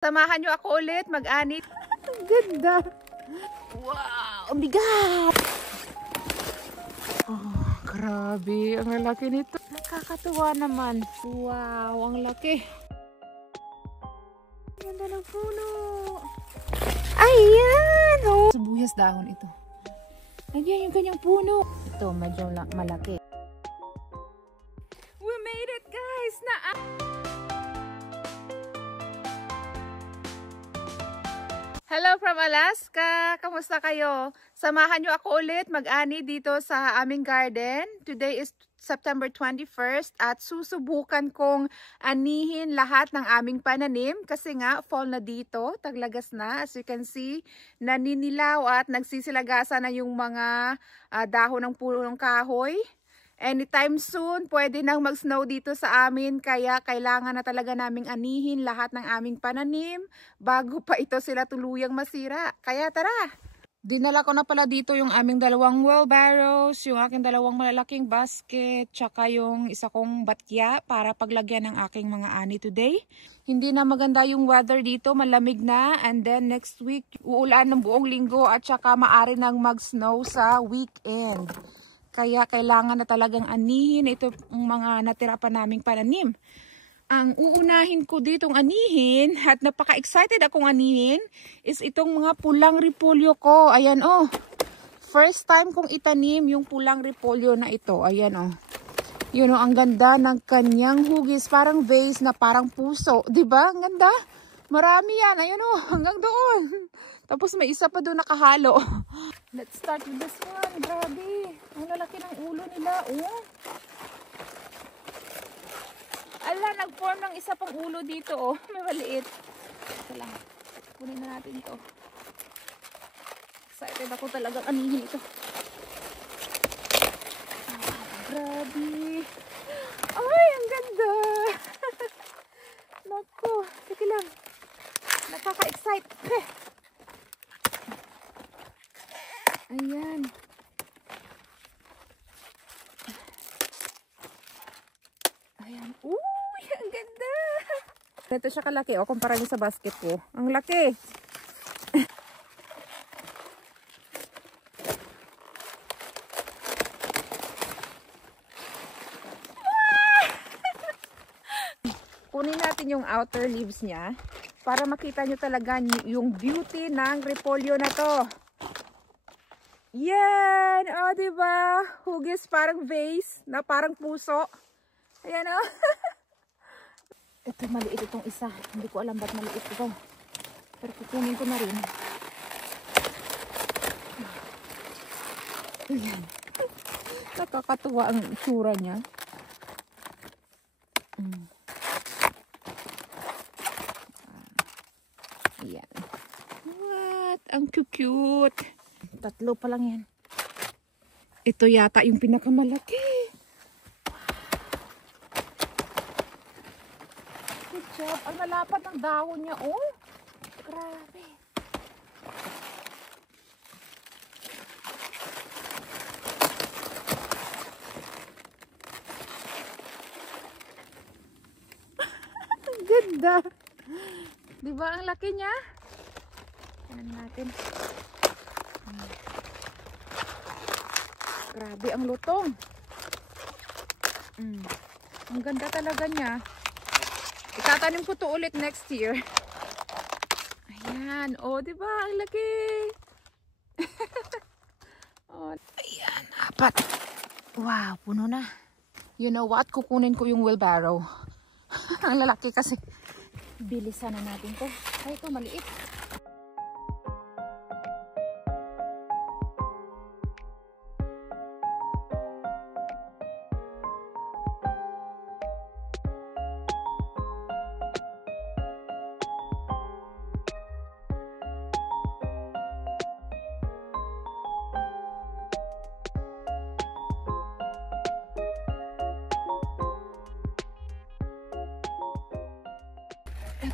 Samahan nyo ako ulit mag-anit. Ang ganda. Wow, ang bigat. Oh, grabe. Ang lalaki nito. Nakakatuwa naman. Wow, ang laki. Ganda ng puno. Ayan. Oh. Sibuyas dahon ito. Ayan yung kanyang puno. Ito, medyo malaki. We made it, guys. Hello from Alaska! Kamusta kayo? Samahan nyo ako ulit mag-ani dito sa aming garden. Today is September 21st at susubukan kong anihin lahat ng aming pananim kasi nga fall na dito, taglagas na. As you can see, naninilaw at nagsisilagasan na yung mga dahon ng puno ng kahoy. Anytime soon, pwede nang mag-snow dito sa amin, kaya kailangan na talaga naming anihin lahat ng aming pananim bago pa ito sila tuluyang masira. Kaya tara! Dinala ko na pala dito yung aming dalawang wheelbarrows, yung aking dalawang malalaking basket, tsaka yung isa kong batya para paglagyan ng aking mga ani today. Hindi na maganda yung weather dito, malamig na, and then next week, uulan ng buong linggo at tsaka maaari nang mag-snow sa weekend. Kaya kailangan na talagang anihin ito ang mga natira pa naming pananim. Ang uunahin ko ditong anihin at napaka-excited akong anihin is itong mga pulang repolyo ko. Ayan oh. First time kong itanim yung pulang repolyo na ito. Ayan oh. Yun oh, ang ganda ng kanyang hugis. Parang vase na parang puso. Diba? Ang ganda. Marami yan. Ayan oh. Hanggang doon. Tapos may isa pa doon nakahalo. Let's start with this one. Grabe. Ang lalaki ng ulo nila. Oh. Ala, nag-form ng isa pang ulo dito. Oh. May maliit. Ito lang. Kunin na natin ito. Excited ako talagang anihin ito. Grabe. Ay, ang ganda. Naku. Sige lang. Nakaka-excite. Ayan. Ayan. Uy, ang ganda. Ito siya kalaki. O, kumpara niyo sa basket ko. Ang laki. Kunin natin yung outer leaves niya para makita nyo talaga yung beauty ng repolyo na to. Yan! O, diba? Hugis parang vase na parang puso. Ayan o. Ito, maliit itong isa. Hindi ko alam ba't maliit ito. Pero kukunin ko na rin. Ayan. Nakakatuwa ang itsura niya. Ayan. What? Ang cute! Tatlo pa lang yan. Ito yata yung pinakamalaki. Good job. Ang lalapat ng dahon niya. Oh, grabe. Ang ganda. Diba ang laki niya? Tingnan natin. Grabe ang lutong. Ang ganda talaga niya. Itatanim ko to ulit next year. Ayan. O, oh, diba? Ang laki. Oh, ayan. 4. Wow, puno na. You know what? Kukunin ko yung wheelbarrow. Ang lalaki kasi. Bilisan na natin to. Ay, ito maliit.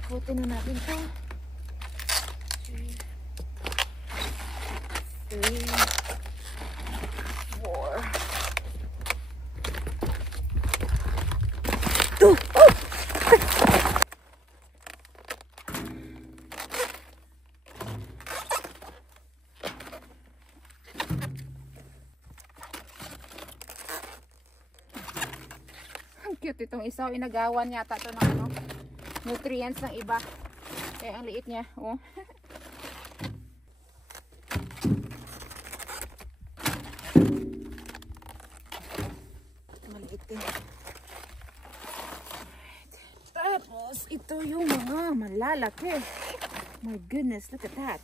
Ikutin na natin ito. 3, 4, 2. Oh! cute itong isa. Inagawan yata ito ng ano, nutrients ng iba. Kaya ang liit niya. Oh. Maliit din. Tapos, ito yung mga malalaki. My goodness, look at that.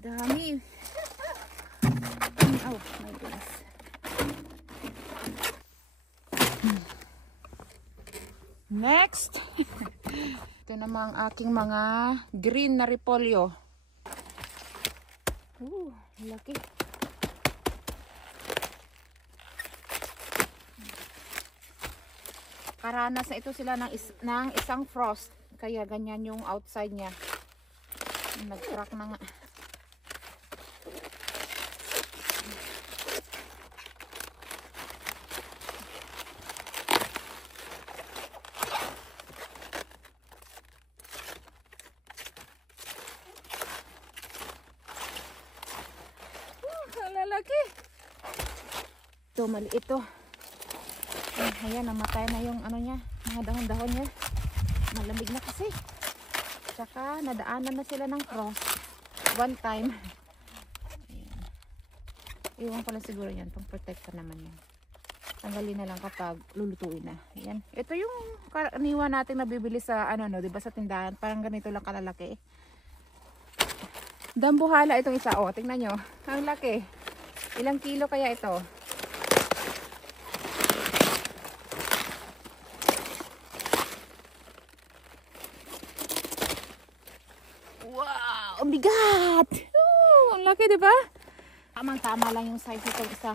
Dami. Oh my goodness. Next. Ito namang aking mga green na repolyo. Laki. Karanas na ito sila ng isang frost. Kaya ganyan yung outside niya. Nag-crack na nga. Lalaki. Ito, maliit ito. Ayan, namatay na yung ano niya, mga dahon-dahon niya. Malamig na kasi. Tsaka, nadaanan na sila ng frost. One time. Ayan. Iwan pala siguro yan. Pang-protect ka naman yan. Tanggalin na lang kapag lulutuin na. Ayan. Ito yung karaniwan natin nabibili sa, ano no, diba sa tindahan. Parang ganito lang kalalaki. Dambuhala itong isa. O, tingnan nyo. Ang laki. Ilang kilo kaya ito? Wow! Ang bigat! Ang laki, diba? Tamang-tama lang yung size itong isa.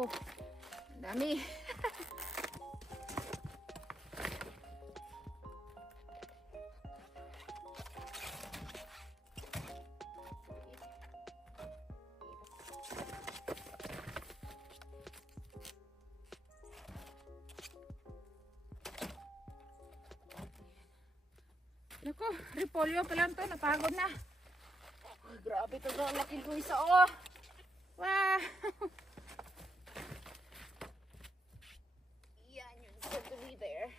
Oh, dami. Naku, repolyo pa lang to, napagod na. Oh, grabe to, laki ko isa. Oh, wow. There.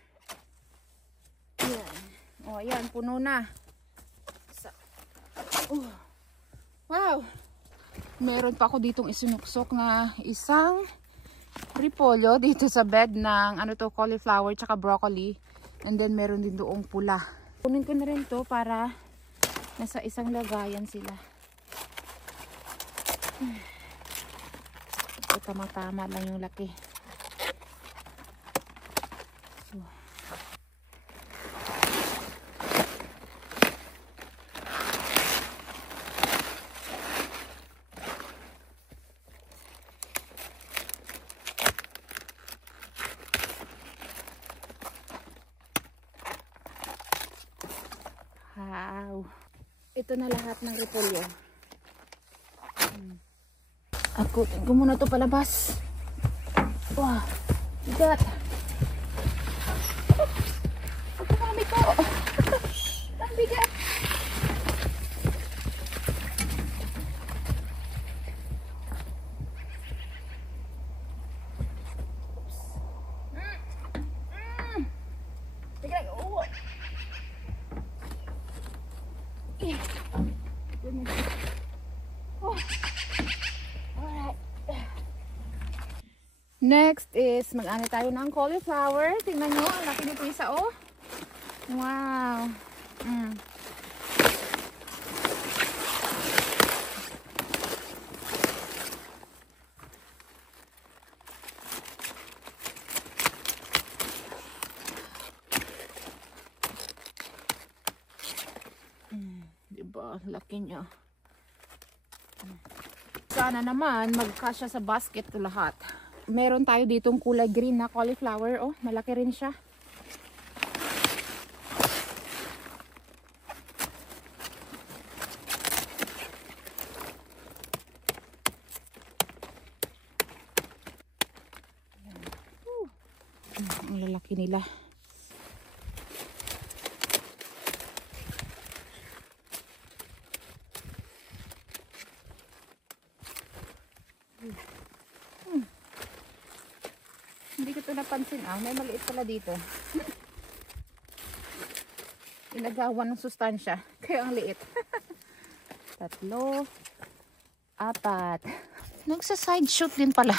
Ayan. O, ayan. Puno na. Wow. Meron pa ako ditong isinuksok na isang repolyo dito sa bed ng ano to, cauliflower tsaka broccoli. And then meron din doong pula. Kunin ko na rin to para nasa isang lagayan sila. Ito, tama-tama lang yung laki. Wow. Ito na lahat ng repolyo. Ako, tingko muna ito palabas. Wow. Bigat. Ang kumami ko. Ang bigat. Bigat. Oh. Oh. Alright. Next is mag-ani tayo ng cauliflower. Tingnan nyo, ang laki nito isa, oh. Wow. Diba, laki niya. sana naman magkasya sa basket ko lahat. Meron tayo ditong kulay green na cauliflower. Oh, malaki rin siya. Ang lalaki nila. Hindi ko ito napansin. May maliit pala dito. Inagawan ng sustansya. Kaya ang liit. 3, 4. Nagsa-side shoot din pala.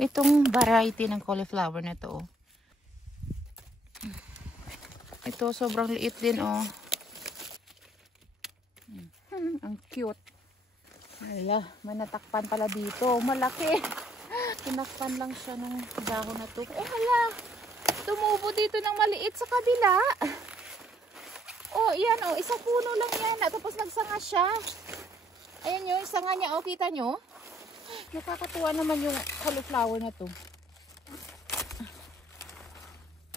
Itong variety ng cauliflower na to. Ito sobrang liit din, oh. Ang cute. Hala, may natakpan pala dito. Malaki. Tinakpan lang siya ng dahon na to. Eh, hala. Tumubo dito ng maliit sa kabila. Oh, yan, oh. Isang puno lang yan. Tapos nagsanga siya. Ayan yung sanga niya, oh. Kita nyo? Nakakatuwa naman yung cauliflower na to.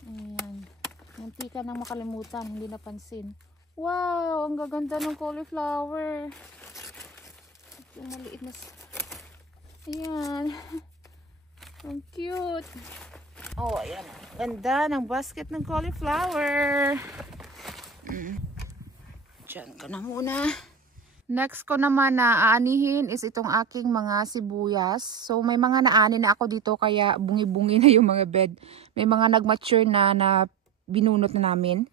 Ayan. Munti ka nang makalimutan. Hindi napansin. Wow! Ang gaganda ng cauliflower. Yung maliit na... Ayan. Ang cute. Oh, ayan. Ganda ng basket ng cauliflower. Diyan ka na muna. Next ko naman na aanihin is itong aking mga sibuyas. So may mga naani na ako dito kaya bungi-bungi na yung mga bed. May mga nag-mature na binunot na namin.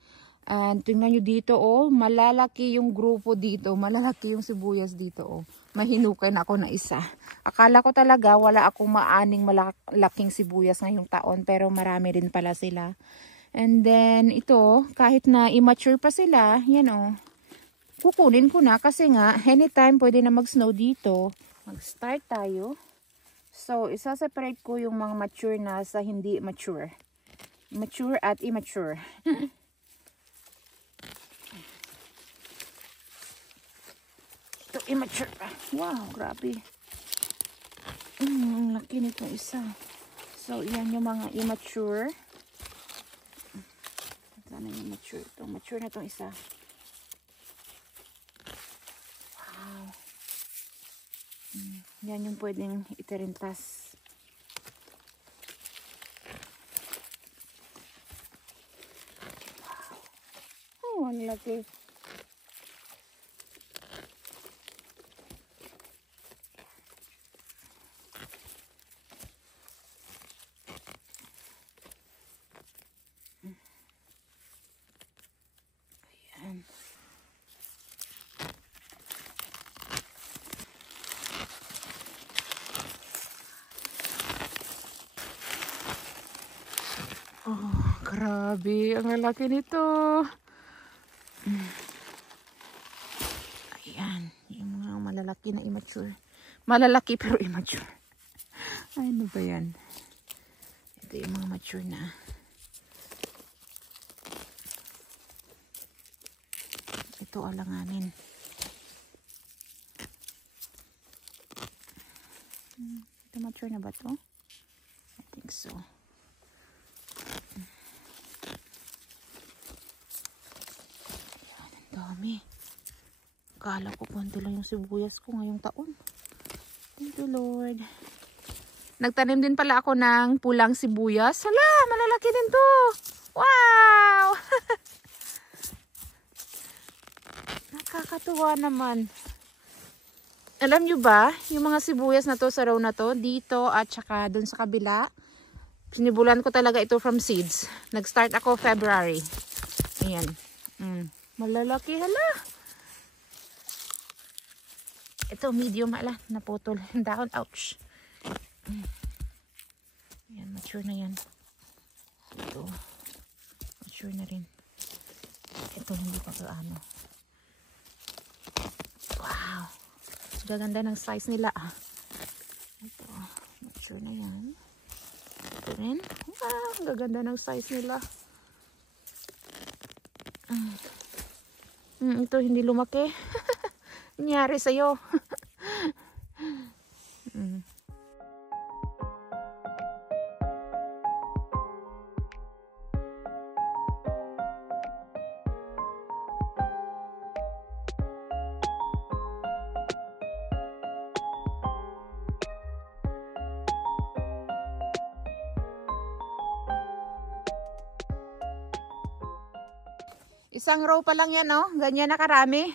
And tingnan nyo dito, oh, malalaki yung grupo dito. Malalaki yung sibuyas dito, oh. Mahinukay na ako na isa. Akala ko talaga wala akong maaning malaking sibuyas ngayong taon. Pero marami rin pala sila. And then ito, kahit na immature pa sila, yan, oh. Kukunin ko na kasi nga anytime pwede na mag-snow dito. Mag-start tayo. So, isa-separate ko yung mga mature na sa hindi mature. Mature at immature. Ito immature. Wow, grabe. Ang laki nito isa. So, yan yung mga immature. Sana yung mature. Ito, mature na itong isa. Yan yung pwedeng itirintas. Wow. Oh, ang laki. Ayan. Oh, grabe. Ang lalaki nito. Ayan. Yung mga malalaki na immature. Malalaki pero immature. Ay, ano ba yan? Ito yung mga mature na. Ito alanganin. Ito mature na ba to? I think so. Dami. Kala ko punto lang yung sibuyas ko ngayong taon. Thank you, Lord. Nagtanim din pala ako ng pulang sibuyas. Hala, malalaki din to. Wow! Nakakatuwa naman. Alam nyo ba, yung mga sibuyas na to sa row na to, dito at saka dun sa kabila, sinibulan ko talaga ito from seeds. Nag-start ako February. Ayan. Malalaki, hala. Ito, medium, hala. Naputol. Dahon, ouch. Ayan, mature na yan. Ito, mature na rin. Ito, hindi pa ano. Wow. Gaganda ng size nila, ah. Ito, mature na yan. Ito rin. Wow, gaganda ng size nila. Ito hindi lumaki. Nangyari sa'yo. Isang row pa lang yan, oh. Ganyan na karami.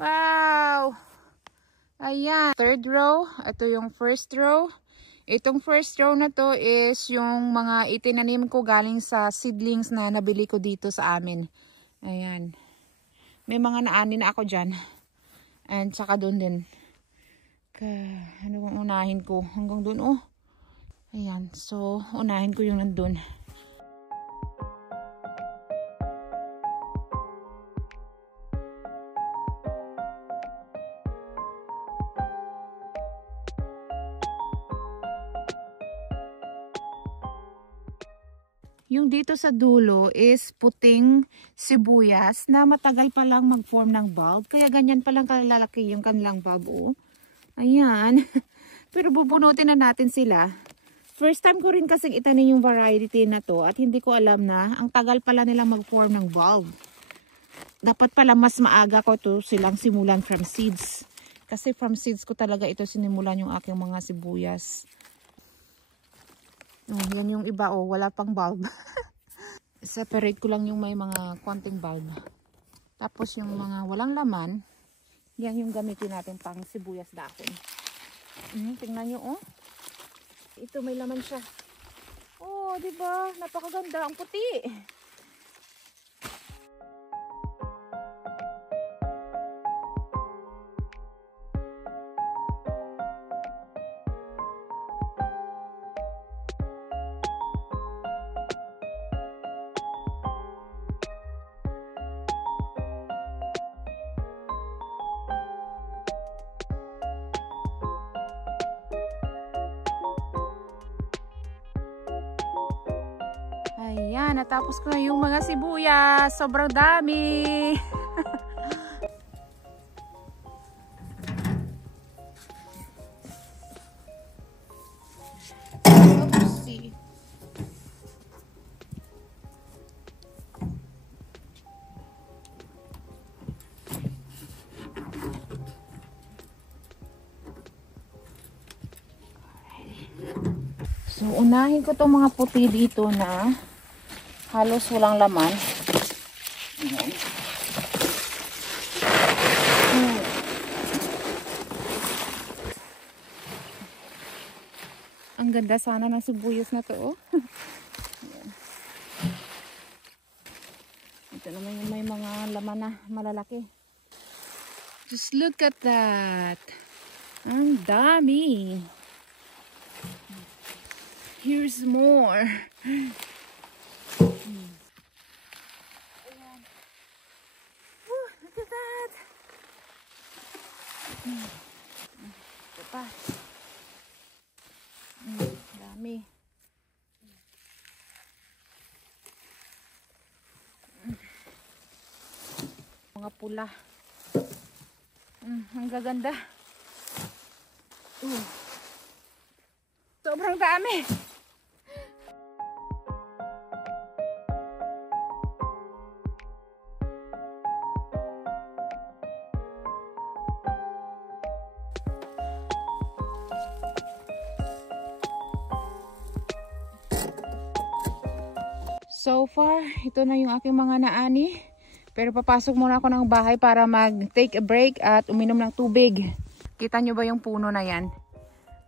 Wow! Ayan. Third row. Ito yung first row. Itong first row na to is yung mga itinanim ko galing sa seedlings na nabili ko dito sa amin. Ayan. May mga naani na ako dyan. And saka doon din. Ano bang unahin ko? Hanggang doon, oh. Ayan. So, unahin ko yung nandun. Yung dito sa dulo is puting sibuyas na matagal pa lang mag-form ng bulb. Kaya ganyan pa lang kalalaki yung kanilang bulb. Oh. Ayan. Pero bubunutin na natin sila. First time ko rin kasing itanim yung variety na to at hindi ko alam na ang tagal pala nilang mag-form ng bulb. Dapat pala mas maaga ko to silang simulan from seeds. Kasi from seeds ko talaga ito sinimulan yung aking mga sibuyas. Oh, yan yung iba, oh, wala pang bulb. Separate ko lang yung may mga konting bulb. Tapos yung mga walang laman, yan yung gamitin natin pang sibuyas dahon. Tingnan nyo, oh. Ito may laman siya. Oh, diba? Napakaganda, ang puti. Ayan, natapos ko na yung mga sibuyas. Sobrang dami. Oopsie. So, unahin ko itong mga puti dito na halos walang laman. Ang ganda sana ng sibuyas na to, oh. Ito naman yung may mga laman na malalaki. Just look at that. Ang dami. Here's more. Look at that. Ito pa. Dami. Mga pula. Ang gaganda. Sobrang dami. So far, ito na yung aking mga naani. Pero papasok muna ako ng bahay para mag-take a break at uminom ng tubig. Kita nyo ba yung puno na yan?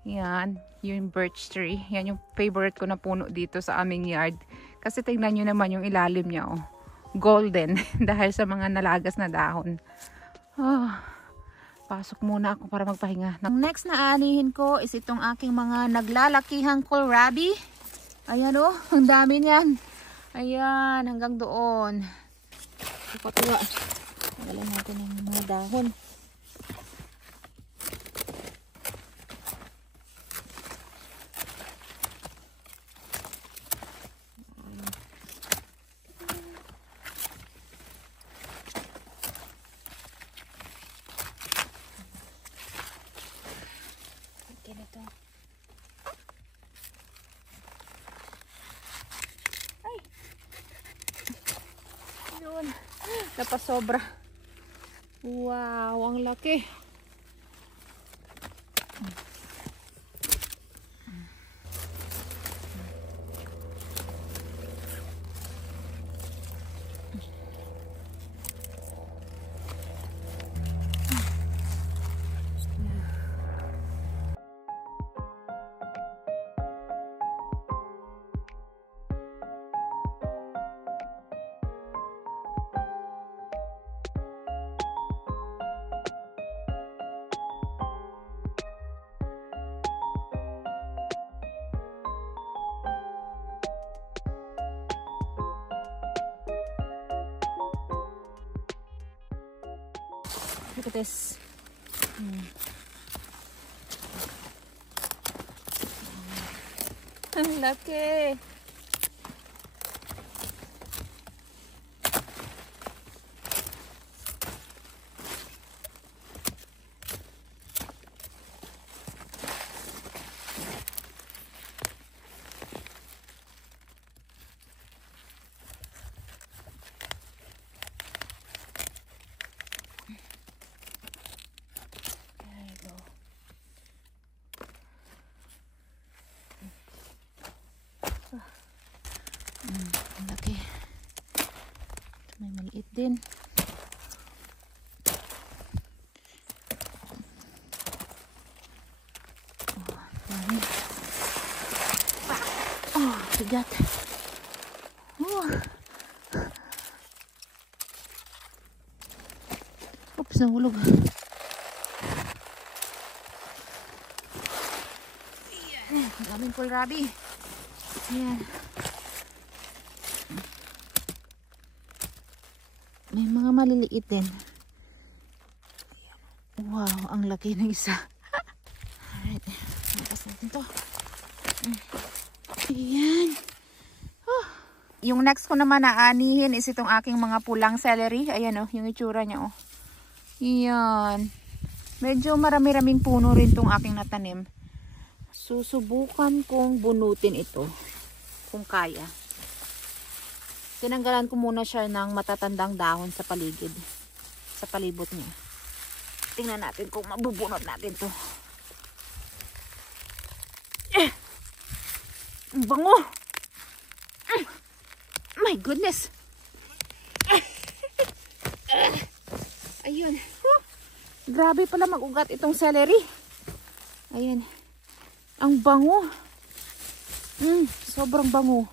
Yan, yung birch tree. Yan yung favorite ko na puno dito sa aming yard. Kasi tingnan nyo naman yung ilalim niya, oh. Golden, dahil sa mga nalagas na dahon. Pasok muna ako para magpahinga. Ang next na aanihin ko is itong aking mga naglalakihang kohlrabi. Ayan, oh, ang dami niyan. Ayan, hanggang doon. Ipatuwa. Tagalan natin ng mga dahon. Ganito. Ay! Yun. Napasobra. Wow, ang laki. Look at this. Ang laki. Ang laki. Ito may maliit din. Oh, bigat. Oops, nahulog. Ayan, daming kohlrabi. Ayan. May mga maliliit din. Wow, ang laki ng isa. Alright, matas natin to. Ayan. Oh. Yung next ko naman na anihin is itong aking mga pulang celery. Ayan oh, yung itsura niya oh. Ayan. Medyo marami-raming puno rin itong aking natanim. Susubukan kong bunutin ito. Kung kaya. Tinanggalan ko muna siya ng matatandang dahon sa paligid. Sa palibot niya. Tingnan natin kung mabubunot natin to. Ang bango! My goodness! Ayun. Grabe pala mag-ugat itong celery. Ayan. Ang bango. Sobrang bango.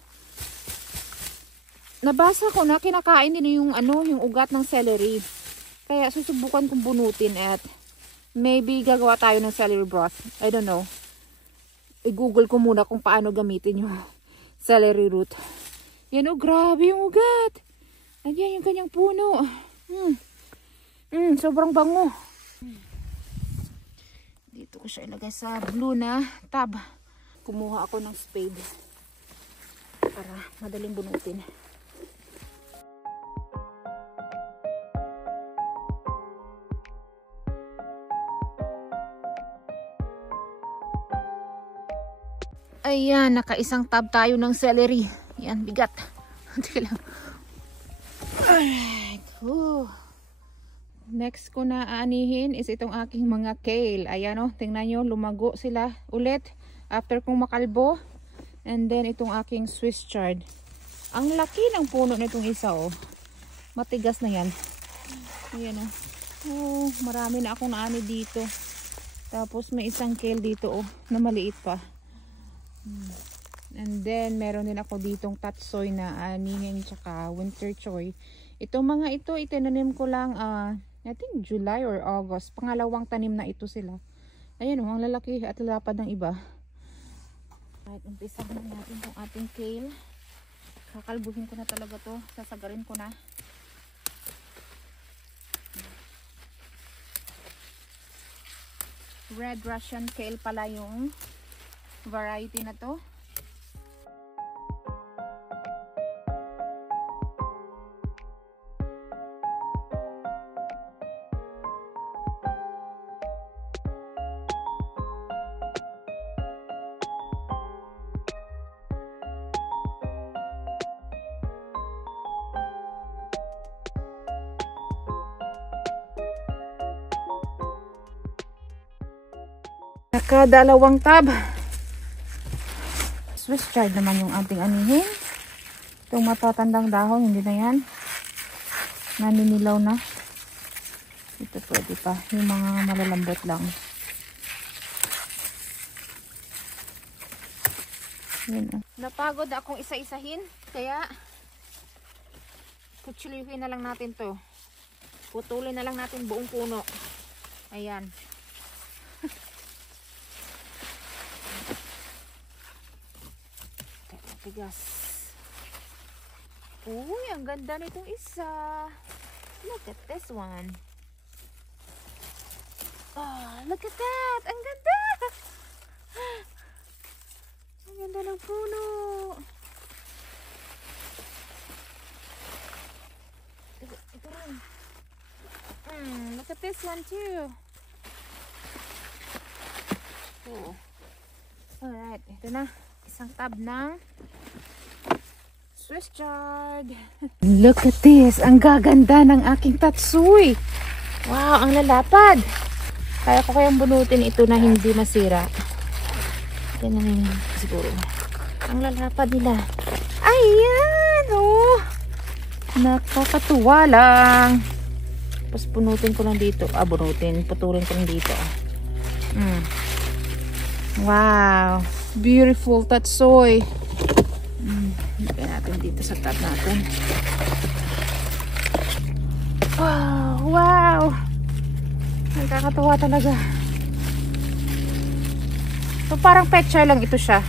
Nabasa ko na kinakain din yung yung ugat ng celery. Kaya susubukan kong bunutin at maybe gagawa tayo ng celery broth. I don't know. I-google ko muna kung paano gamitin yung celery root. Yan o, grabe yung ugat. Ayan yung kanyang puno. Sobrang bango. Dito ko siya ilagay sa blue na tub. Kumuha ako ng spade para madaling bunutin. Ayan, nakaisang tab tayo ng celery. Yan, bigat. Teka lang. Alright. Next ko na aanihin is itong aking mga kale. Ayan o, tingnan nyo, lumago sila ulit after kong makalbo. And then itong aking Swiss chard. Ang laki ng puno nitong isa o. Matigas na yan. Ayan o. Oh, marami na akong naani dito. Tapos may isang kale dito o, na maliit pa. And then meron din ako ditong tatsoy na anihin tsaka winter choy. Itong mga ito itinanim ko lang I think July or August. Pangalawang tanim na ito sila. Ayan o, ang lalaki at lalapad ng iba. Right, umpisahan na natin itong ating kale. Kakalbuhin ko na talaga to. Sasagarin ko na. Red Russian kale pala yung variety na to. Nakadalawang tab. Swiss chard naman yung ating anihin. Itong matatandang dahon, hindi na yan. Naninilaw na. Ito pwede pa. Yung mga malalambot lang. Yan, napagod akong isa-isahin. Kaya kutsilihin na lang natin to. Putulin na lang natin buong puno. Ayan. Tigas. Uy, ang ganda nitong isa. Look at this one. Oh, look at that! Ang ganda! Ang ganda ng puno. Ito rin. Look at this one too. Oh. Alright, ito na. Isang tab ng Swiss chard. Look at this. Ang gaganda ng aking tatsuy. Wow, ang lalapad. Kaya ko kayang bunutin ito na hindi masira. Yan na yun siguro. Ang lalapad nila. Ayan! Oh! Nakakatuwa lang. Tapos punutin ko lang dito. Putulin ko lang dito. Wow! Beautiful tatsoy. Lagyan natin dito sa top natin. Wow! Nakakatuwa talaga. So parang petsa lang ito siya.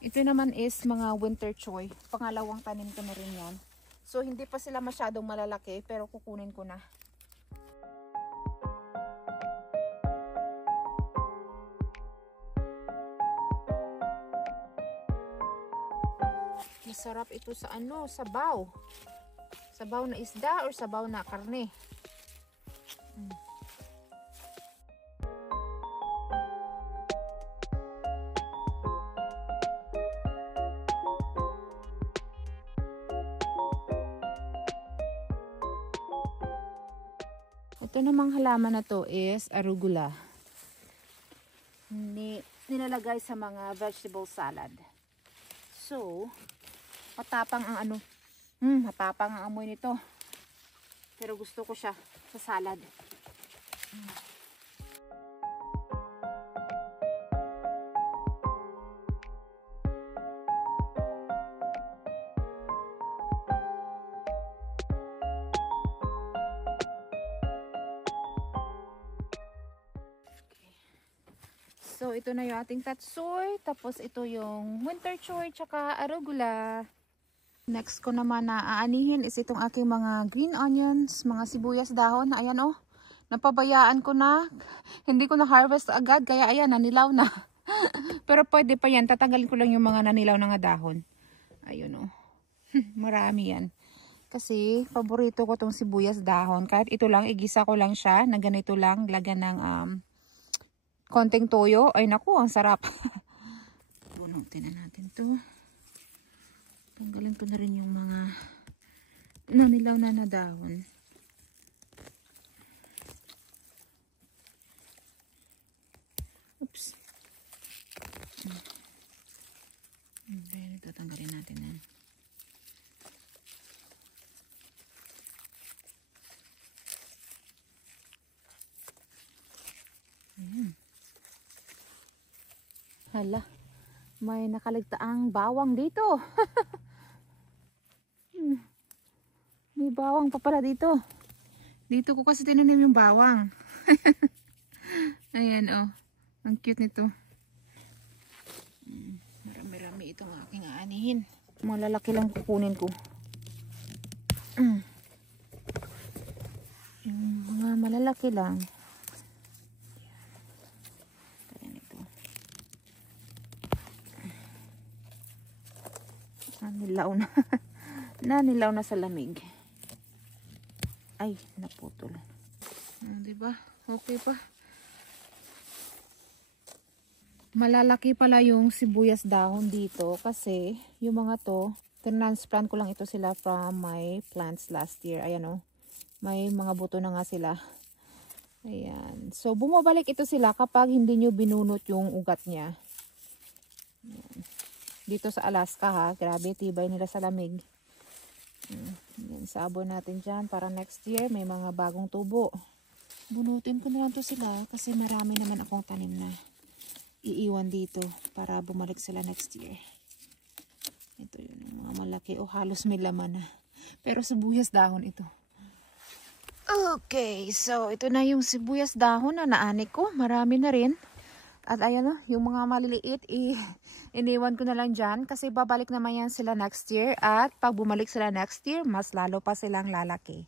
Ito naman is mga winter choy. Pangalawang tanim ko na rin yan. So hindi pa sila masyadong malalaki pero kukunin ko na. Masarap ito sa sabaw. Sabaw na isda or sabaw na karne. Ito namang halaman na to is arugula. Nilalagay sa mga vegetable salad. So, matapang ang matapang ang amoy nito. Pero gusto ko siya sa salad. So, ito na yung ating tatsoy. Tapos, ito yung winter choy, tsaka arugula. Next ko naman na aanihin is itong aking mga green onions, mga sibuyas dahon. Ayan oh, napabayaan ko na. Hindi ko na harvest agad, kaya ayan, nanilaw na. Pero pwede pa yan. Tatanggalin ko lang yung mga nanilaw na nga dahon. Ayun oh. Marami yan. Kasi, paborito ko tong sibuyas dahon. Kahit ito lang, igisa ko lang siya, na ganito lang, lagyan ng konting toyo. Ay naku, ang sarap. Bunutin na natin to. Tanggalin ko na rin yung mga nanilaw na dahon. Oops. Okay, tatanggalin natin yan. Hala, may nakaligtaang bawang dito. May bawang pa pala dito. Dito ko kasi tinanim yung bawang. Ayan oh, ang cute nito. Marami-rami itong aking aanihin. Mga lalaki lang kukunin ko. Yung mga malalaki lang. Nanilaw na. Nanilaw na sa lamig. Ay, naputol. Diba? Okay pa. Malalaki pala yung sibuyas dahon dito kasi yung mga to, transplant ko lang ito sila from my plants last year. Ayan o. May mga buto na nga sila. Ayan. So, bumabalik ito sila kapag hindi nyo binunot yung ugat niya. Ayan. Dito sa Alaska ha. Grabe, tibay nila sa lamig. Yan, sabon natin dyan para next year may mga bagong tubo. Bunutin ko na lang to sila kasi marami naman akong tanim na iiwan dito para bumalik sila next year. Ito yun, mga malaki o halos may laman na. Pero sibuyas dahon ito. Okay, so ito na yung sibuyas dahon na naani ko. Marami na rin. At ayan o, yung mga maliliit, iniwan ko na lang dyan. Kasi babalik naman yan sila next year. At pag bumalik sila next year, mas lalo pa silang lalaki.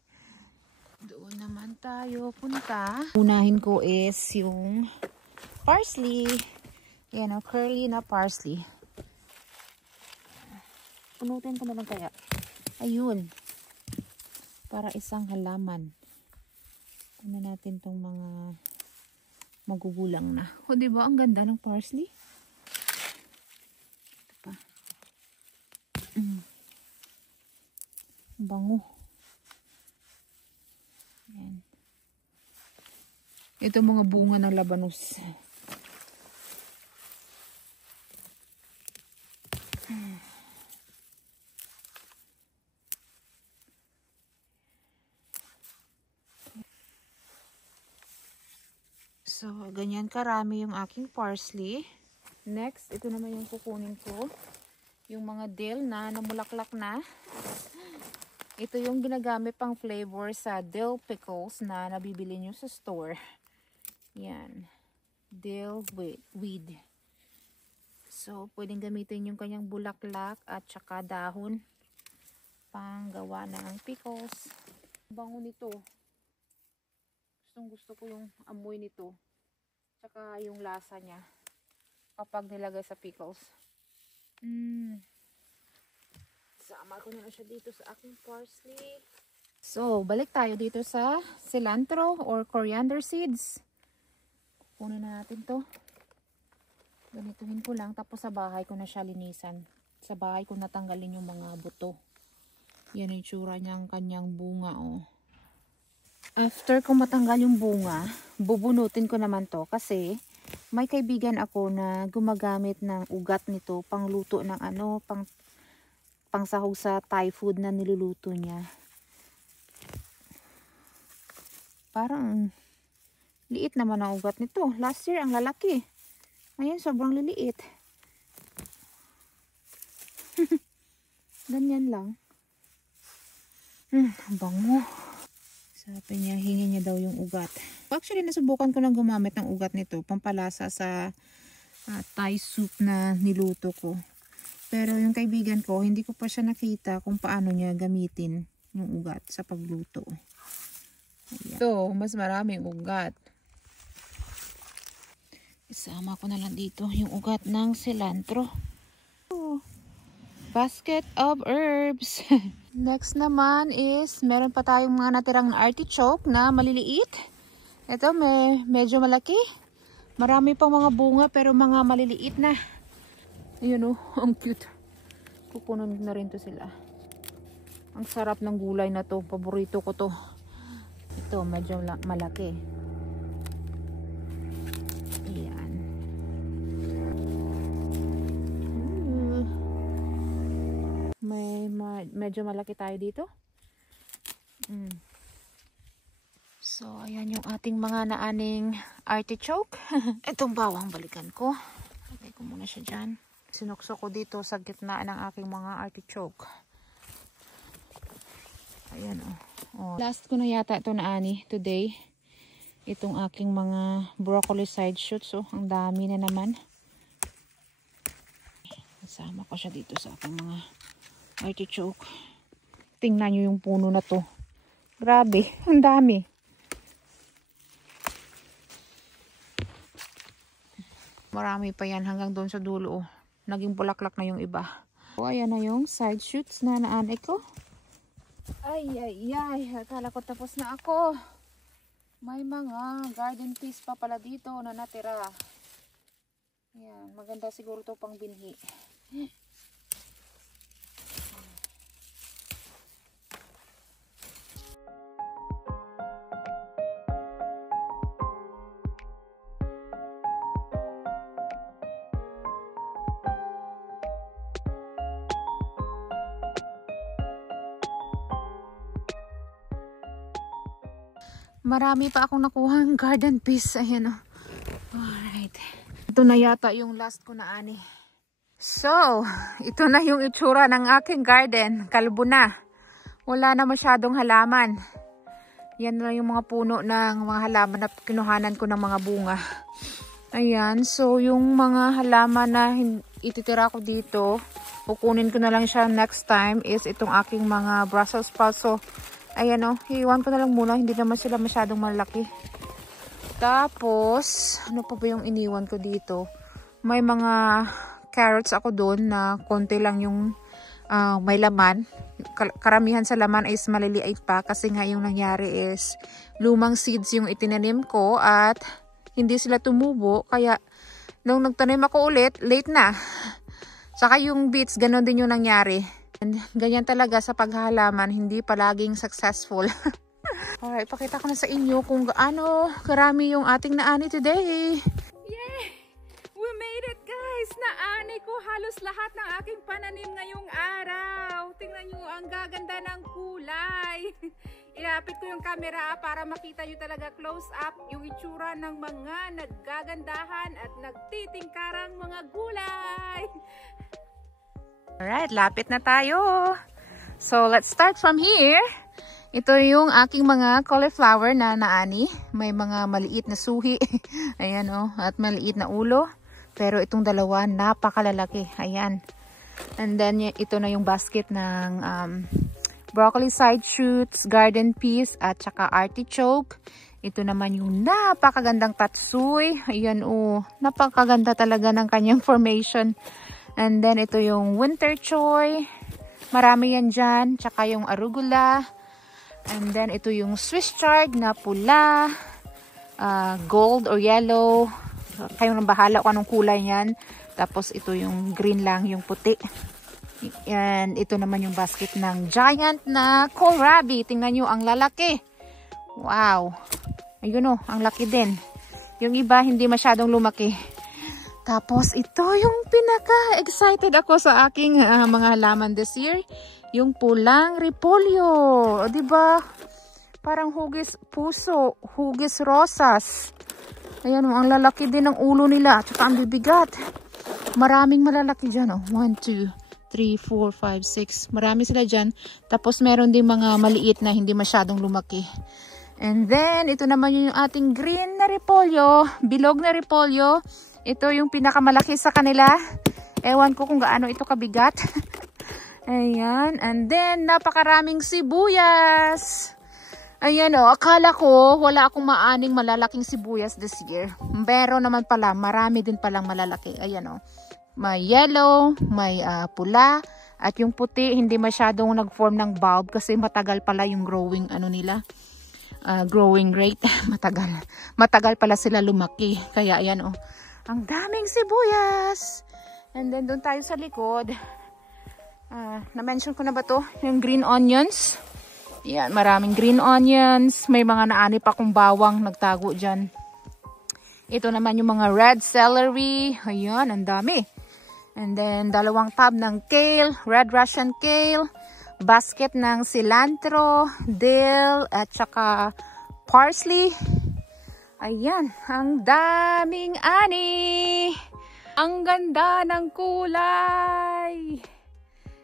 Doon naman tayo punta. Unahin ko is yung parsley. Yan o, curly na parsley. Punutin ko na lang kaya. Ayun. Para isang halaman. Ano natin tong mga magugulang na. O diba, ang ganda ng parsley. Ito pa. Bango. Yan. Ito mga bunga ng labanos. So, ganyan karami yung aking parsley. Next, ito naman yung kukunin ko. Yung mga dill na namulaklak na. Ito yung ginagamit pang flavor sa dill pickles na nabibili nyo sa store. Yan. Dill weed. So, pwedeng gamitin yung kanyang bulaklak at saka dahon pang gawa ng pickles. Bango nito. Gusto ko yung amoy nito. Tsaka yung lasa niya kapag nilagay sa pickles. Sama ko na siya dito sa aking parsley. So, balik tayo dito sa cilantro or coriander seeds. Kunin na natin to. Ganituhin ko lang. Tapos sa bahay ko na siya linisan. Sa bahay ko natanggalin yung mga buto. Yan yung tsura niyang kanyang bunga. Oh. After ko matanggal yung bunga, bubunutin ko naman to kasi may kaibigan ako na gumagamit ng ugat nito pangluto ng ano, pangsahog sa Thai food na niluluto niya. Parang liit naman ang ugat nito. Last year ang lalaki. Ngayon sobrang liliit. Ganyan lang. Bango. Sabi niya, hingi niya daw yung ugat. Actually, nasubukan ko nang gumamit ng ugat nito. Pampalasa sa Thai soup na niluto ko. Pero yung kaibigan ko, hindi ko pa siya nakita kung paano niya gamitin yung ugat sa pagluto. Ayan. So, mas maraming ugat. Isama ko na lang dito yung ugat ng cilantro. Basket of herbs. Next naman is, meron pa tayong mga natirang artichoke na maliliit. Ito, medyo malaki. Marami pang mga bunga pero mga maliliit na. Ayun oh, ang cute. Kukunin na rin to sila. Ang sarap ng gulay na to. Paborito ko to. Ito, medyo malaki. Ayan. Medyo malaki tayo dito. So, ayan yung ating mga naaning artichoke. Itong bawang balikan ko. Lagay ko muna siya dyan. Sinukso ko dito sa gitna ng aking mga artichoke. Ayan oh. Last ko na yata ito naani today. Itong aking mga broccoli side shoots. Oh, ang dami na naman. Kasama ko siya dito sa aking mga artichoke. Tingnan nyo yung puno na to. Grabe, ang dami. Marami pa yan hanggang doon sa dulo. Naging bulaklak na yung iba. So, ayan na yung side shoots na naanay ko. Ay. Akala ko tapos na ako. May mga garden peas pa pala dito na natira. Ayan, maganda siguro to pang binhi. Marami pa akong nakuhang garden peas. Ayan o. Alright. Ito na yata yung last ko na ani. So, ito na yung itsura ng aking garden. Kalbo na. Wala na masyadong halaman. Yan na yung mga puno ng mga halaman na kinuhanan ko ng mga bunga. Ayan, so yung mga halaman na ititira ko dito, kukunin ko na lang siya next time is itong aking mga Brussels sprouts. So, ayan o, iwan ko na lang muna, hindi naman sila masyadong malaki. Tapos, ano pa ba yung iniwan ko dito? May mga carrots ako doon na konti lang yung may laman. Karamihan sa laman is maliliit pa kasi nga yung nangyari is lumang seeds yung itinanim ko at hindi sila tumubo. Kaya nung nagtanim ako ulit, late na. Saka yung beets, ganun din yung nangyari. And ganyan talaga sa paghahalaman, hindi palaging successful. Alright, pakita ko na sa inyo kung gaano karami yung ating naani today. Yay! We made it guys! Naani ko halos lahat ng aking pananim ngayong araw. Tingnan nyo, ang gaganda ng kulay. Ilapit ko yung camera para makita nyo talaga close up yung itsura ng mga naggagandahan at nagtitingkarang mga gulay. Alright, lapit na tayo. So, let's start from here. Ito yung aking mga cauliflower na naani. May mga maliit na suhi. Ayan o. At maliit na ulo. Pero itong dalawa, napakalalaki. Ayan. And then, ito na yung basket ng broccoli side shoots, garden peas, at saka artichoke. Ito naman yung napakagandang tatsui. Ayan o. Napakaganda talaga ng kanyang formation. And then, ito yung winter choy. Marami yan dyan. Tsaka yung arugula. And then, ito yung Swiss chard na pula, gold or yellow. Kayo nang bahala kung anong kulay yan. Tapos, ito yung green lang, yung puti. And ito naman yung basket ng giant na kohlrabi. Tingnan nyo, ang lalaki. Wow. Ayun o, ang laki din. Yung iba, hindi masyadong lumaki. Tapos, ito yung pinaka-excited ako sa aking mga halaman this year. Yung pulang repolyo. O, diba? Parang hugis puso. Hugis rosas. Ayan, ang lalaki din ng ulo nila. Tsaka ang bibigat. Maraming malalaki dyan. 1, 2, 3, 4, 5, 6. Marami sila dyan. Tapos meron din mga maliit na hindi masyadong lumaki. And then, ito naman yung ating green na repolyo. Bilog na repolyo. Ito yung pinakamalaki sa kanila. Ewan ko kung gaano ito kabigat. Ayan. And then, napakaraming sibuyas. Ayan o. Akala ko, wala akong maaning malalaking sibuyas this year. Pero naman pala, marami din palang malalaki. Ayan o. May yellow, may pula. At yung puti, hindi masyadong nag-form ng bulb kasi matagal pala yung growing growing rate. Matagal pala sila lumaki. Kaya ayan o. Ang daming sibuyas. And then, doon tayo sa likod. Na-mention ko na ba to? Yung green onions. Yan, maraming green onions. May mga naanip akong bawang nagtago dyan. Ito naman yung mga red celery. Ayan, ang dami. And then, 2 tub ng kale, red Russian kale. Basket ng cilantro, dill, at saka parsley. Ayan, ang daming ani. Ang ganda ng kulay.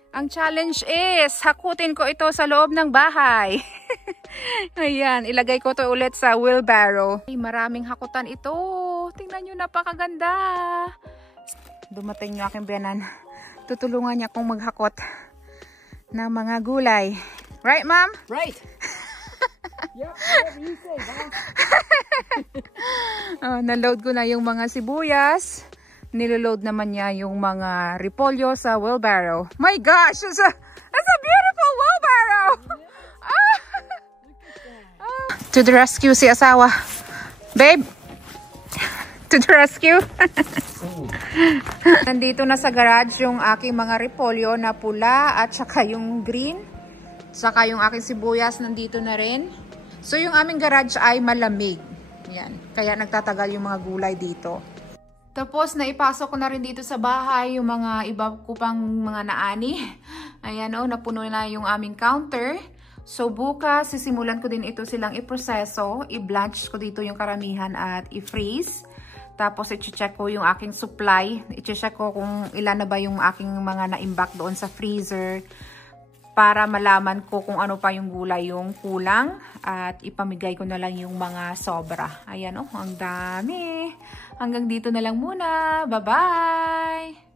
Ang challenge is, hakutin ko ito sa loob ng bahay. Ayan, ilagay ko to ulit sa wheelbarrow. Ay, maraming hakutan ito. Tingnan nyo, napakaganda. Dumating yung aking biyanan. Tutulungan niya akong maghakot ng mga gulay. Right, ma'am? Right. Yep, whatever you say, Mom. Na-load ko na yung mga sibuyas. Niloload naman niya yung mga repolyo sa wheelbarrow. My gosh! It's a beautiful wheelbarrow! To the rescue si asawa. Babe! To the rescue! Nandito na sa garage yung aking mga repolyo na pula at saka yung green. Saka yung aking sibuyas nandito na rin. So yung aming garage ay malamig. Yan. Kaya nagtatagal yung mga gulay dito. Tapos, naipasok ko na rin dito sa bahay yung mga iba ko pang mga naani. Ayan o, napuno na yung aming counter. So, bukas, sisimulan ko din ito silang iproseso. I-blanch ko dito yung karamihan at i-freeze. Tapos, i-check ko yung aking supply. I-check ko kung ilan na ba yung aking mga na-imbak doon sa freezer. para malaman ko kung ano pa yung gulay yung kulang at ipamigay ko na lang yung mga sobra. Ayan oh, ang dami. Hanggang dito na lang muna. Bye-bye!